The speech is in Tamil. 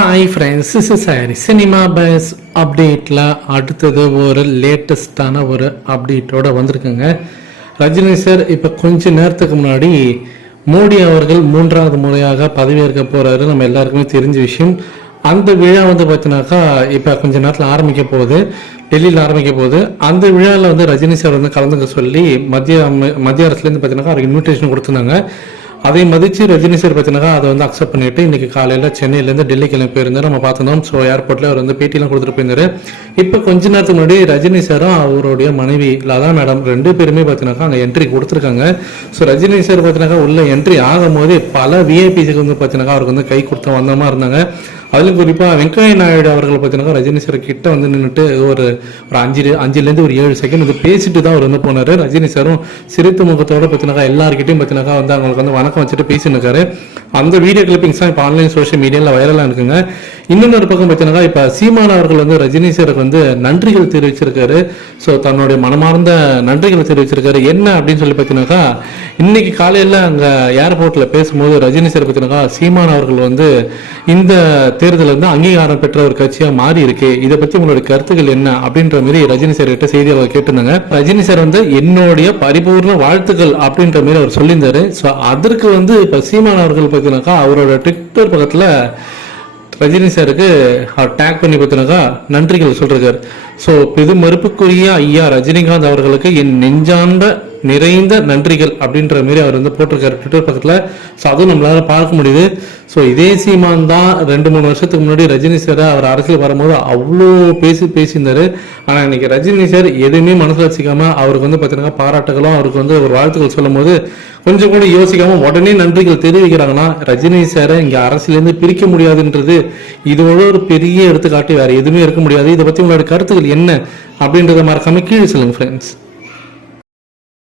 Hi friends is sorry cinema buzz அப்டேட்டில் அடுத்தது ஒரு லேட்டஸ்டான ஒரு அப்டேட்டோட வந்திருக்குங்க. ரஜினி சார் இப்போ கொஞ்ச நேரத்துக்கு முன்னாடி மோடி அவர்கள் மூன்றாவது முறையாக பதவியேற்க போறாரு. நம்ம எல்லாருக்குமே தெரிஞ்ச விஷயம். அந்த விழா வந்து பார்த்தினாக்கா இப்போ கொஞ்ச நேரத்தில் ஆரம்பிக்க போகுது. டெல்லியில் ஆரம்பிக்க போகுது. அந்த விழாவில் வந்து ரஜினி சார் வந்து கலந்துக்க சொல்லி மத்திய அம- மத்திய அரசுலேருந்து பார்த்தீங்கன்னாக்கா அவருக்கு இன்விடேஷன் கொடுத்துருந்தாங்க. அதை மதித்து ரஜினி சார் பார்த்தீங்கன்னா அதை வந்து அக்செப்ட் பண்ணிட்டு இன்னைக்கு காலையில் சென்னையிலேருந்து டெல்லி கிளம்பி போயிருந்தார். நம்ம பார்த்துருந்தோம் ஸோ ஏர்போர்ட்ல அவர் வந்து பேட்டிலாம் கொடுத்துட்டு போயிருந்தாரு. இப்போ கொஞ்ச நேரத்துக்கு முன்னாடி ரஜினி சாரும் அவருடைய மனைவி லதா மேடம் ரெண்டு பேருமே பார்த்தீங்கன்னாக்கா அங்கே என்ட்ரி கொடுத்துருக்காங்க. ஸோ ரஜினி சார் பார்த்தீங்கன்னாக்கா உள்ள என்ட்ரி ஆகும்போது பல விஐபிஸுக்கு வந்து பார்த்தீங்கன்னாக்கா அவருக்கு வந்து கை கொடுத்த வந்தமா இருந்தாங்க. அதிலும் குறிப்பாக வெங்கையா நாயுடு அவர்கள் பார்த்தீங்கன்னா ரஜினி சார் கிட்ட வந்து நின்றுட்டு ஒரு ஒரு அஞ்சு அஞ்சுலேருந்து ஒரு ஏழு செகண்ட் வந்து பேசிட்டு தான் அவர் வந்து போனார். ரஜினி சாரும் சிரித்து முகத்தோட பார்த்தீங்கன்னா எல்லாருக்கிட்டையும் பார்த்தீங்கன்னா வந்து அவங்களுக்கு வந்து வணக்கம் வச்சுட்டு பேசினுக்காரு அந்த வீடியோ கிளிப்பிங்ஸ் தான் இப்போ ஆன்லைன் சோஷியல் மீடியாவில் வைரலாக இருக்குங்க. இன்னொரு பக்கம் பார்த்தீங்கன்னா இப்போ சீமான் அவர்கள் வந்து ரஜினி சாருக்கு வந்து நன்றிகள் தெரிவிச்சிருக்காரு. ஸோ தன்னுடைய மனமார்ந்த நன்றிகள் தெரிவிச்சிருக்காரு. என்ன அப்படின்னு சொல்லி பார்த்தீங்கன்னாக்கா இன்னைக்கு காலையில் அங்கே ஏர்போர்ட்டில் பேசும்போது ரஜினி சார் பார்த்தீங்கன்னாக்கா சீமான் அவர்கள் வந்து இந்த தேர்தலில் வந்து அங்கீகாரம் பெற்ற ஒரு கட்சியாக மாறி இருக்கு. இதை பற்றி உங்களுடைய கருத்துக்கள் என்ன அப்படின்ற மாதிரி ரஜினி சார் கிட்ட செய்தியாளர் கேட்டிருந்தாங்க. ரஜினி சார் வந்து என்னுடைய பரிபூர்ண வாழ்த்துக்கள் அப்படின்ற மாதிரி அவர் சொல்லியிருந்தாரு. ஸோ அதற்கு வந்து இப்போ சீமான் அவர்கள் பார்த்தீங்கன்னாக்கா அவரோட ட்விட்டர் பக்கத்தில் ரஜினி சாருக்கு அவர் டேக் பண்ணி பார்த்தினாக்கா நன்றிகள் சொல்கிறார் ஸோ பெது மறுப்புக்குரிய ஐயா ரஜினிகாந்த் அவர்களுக்கு என் நெஞ்சாண்ட நிறைந்த நன்றிகள் அப்படின்ற மாதிரி அவர் வந்து போட்டிருக்காரு ட்விட்டர் பக்கத்தில். ஸோ அதுவும் நம்மளால பார்க்க முடியுது. ஸோ இதே சீமான் தான் ரெண்டு மூணு வருஷத்துக்கு முன்னாடி ரஜினி சார் அவர் அரசியல் வரும்போது அவ்வளோ பேசி பேசியிருந்தார். ஆனால் இன்னைக்கு ரஜினி சார் எதுவுமே மனசில் வச்சுக்காமல் அவருக்கு வந்து பார்த்தீங்கன்னா பாராட்டுகளும் அவருக்கு வந்து ஒரு வாழ்த்துக்கள் சொல்லும் போது கொஞ்சம் கூட யோசிக்காமல் உடனே நன்றிகள் தெரிவிக்கிறாங்கன்னா ரஜினி சாரை இங்கே அரசியலேருந்து பிரிக்க முடியாதுன்றது இதோட ஒரு பெரிய எடுத்துக்காட்டு. வேறு எதுவுமே இருக்க முடியாது. இதை பற்றி உங்களோட கருத்துக்கள் என்ன அப்படின்றத மறக்காமல் கீழே சொல்லுங்க ஃப்ரெண்ட்ஸ்